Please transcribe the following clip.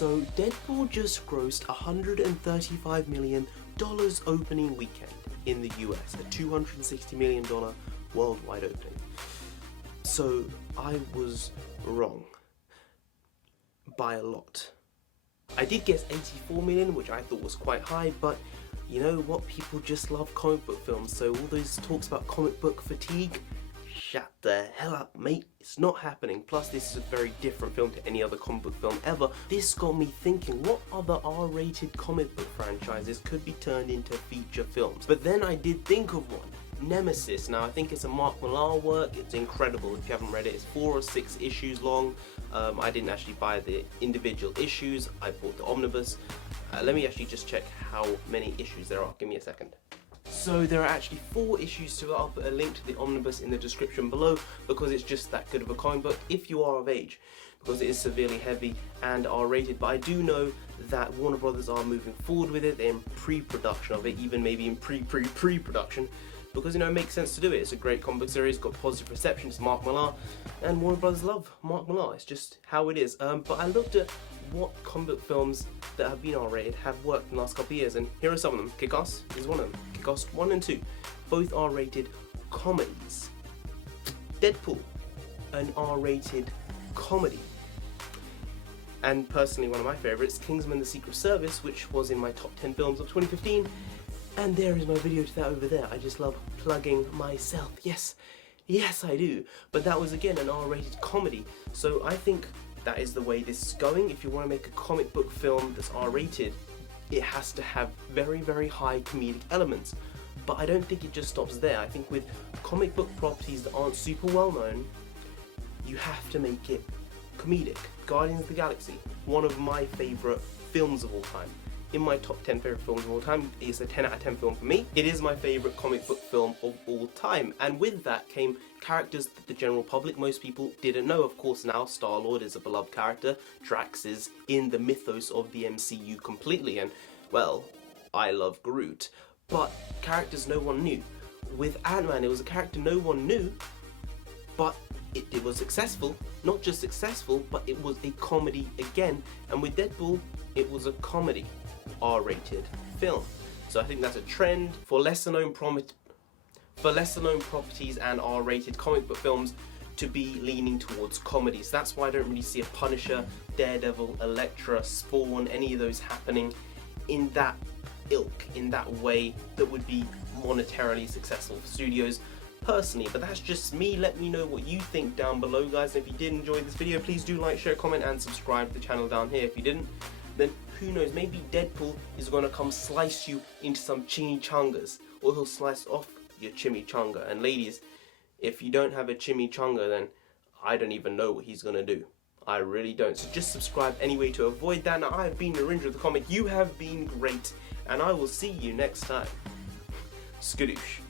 So Deadpool just grossed $135 million opening weekend in the US, a $260 million worldwide opening. So I was wrong by a lot. I did guess 84 million, which I thought was quite high, but you know what? People just love comic book films, so all those talks about comic book fatigue, shut the hell up, mate. It's not happening. Plus, this is a very different film to any other comic book film ever. This got me thinking, what other R-rated comic book franchises could be turned into feature films? But then I did think of one. Nemesis. Now I think it's a Mark Millar work. It's incredible. If you haven't read it, it's 4 or 6 issues long. I didn't actually buy the individual issues. I bought the omnibus. Let me actually just check how many issues there are. Give me a second. So there are actually 4 issues to it. I'll put a link to the omnibus in the description below because it's just that good of a comic book if you are of age, because it is severely heavy and R-rated. But I do know that Warner Brothers are moving forward with it. They're in pre-production of it, even maybe in pre-production. Because, you know, it makes sense to do it. It's a great comic book series, got positive reception. It's Mark Millar, and Warner Brothers love Mark Millar. It's just how it is. But I looked at what comic book films that have been R-rated have worked in the last couple of years, and here are some of them. Kick-Ass is one of them. Kick-Ass 1 and 2, both R-rated comedies. Deadpool, an R-rated comedy. And personally, one of my favourites, Kingsman: The Secret Service, which was in my top 10 films of 2015. And there is my video to that over there. I just love plugging myself. Yes, yes I do. But that was again an R-rated comedy. So I think that is the way this is going. If you want to make a comic book film that's R-rated, it has to have very, very high comedic elements. But I don't think it just stops there. I think with comic book properties that aren't super well known, you have to make it comedic. Guardians of the Galaxy, one of my favourite films of all time. In my top 10 favourite films of all time, it's a 10 out of 10 film for me. It is my favourite comic book film of all time. And with that came characters that the general public, most people didn't know. Of course now Star-Lord is a beloved character. Drax is in the mythos of the MCU completely. And, well, I love Groot. But characters no one knew. With Ant-Man, it was a character no one knew, but it was successful. Not just successful, but it was a comedy again. And with Deadpool, it was a comedy. R-rated film. So I think that's a trend for lesser known properties and R-rated comic book films to be leaning towards comedies. That's why I don't really see a Punisher, Daredevil, Elektra, Spawn, any of those happening in that ilk, in that way that would be monetarily successful for studios personally. But that's just me. Let me know what you think down below, guys. And if you did enjoy this video, please do like, share, comment and subscribe to the channel down here. If you didn't, then who knows, maybe Deadpool is going to come slice you into some chimichangas, or he'll slice off your chimichanga. And ladies, if you don't have a chimichanga, then I don't even know what he's going to do. I really don't. So just subscribe anyway to avoid that. Now, I have been Narendra of the Comic. You have been great, and I will see you next time. Skadoosh.